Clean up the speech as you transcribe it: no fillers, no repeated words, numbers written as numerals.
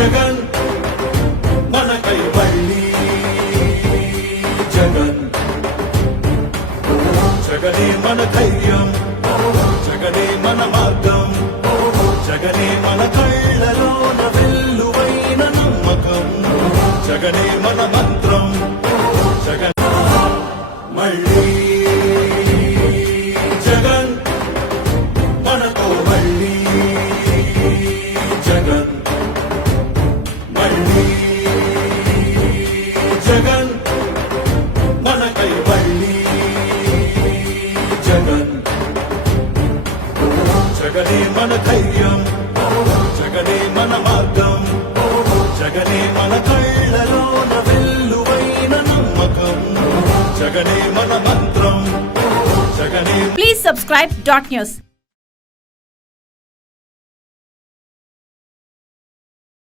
జగన్ మనకై మళ్ళీ జగన్ జగనే మన ధైర్యం జగనే మన మార్గం జగనే మన కళ్ళలోన వెల్లువైన నమ్మకం జగనే మన మంత్రం జగన్ మళ్ళీ జగన్ మనతో మళ్ళీ జగన్ మళ్ళీ జగన్ మనకై మళ్ళీ జగన్ జగనే మన ధైర్యం జగనే మన మార్గం జగనే మన కళ్ళలోన వెల్లువైన నమ్మకం జగనే మన మంత్రం జగనే. Please subscribe .news.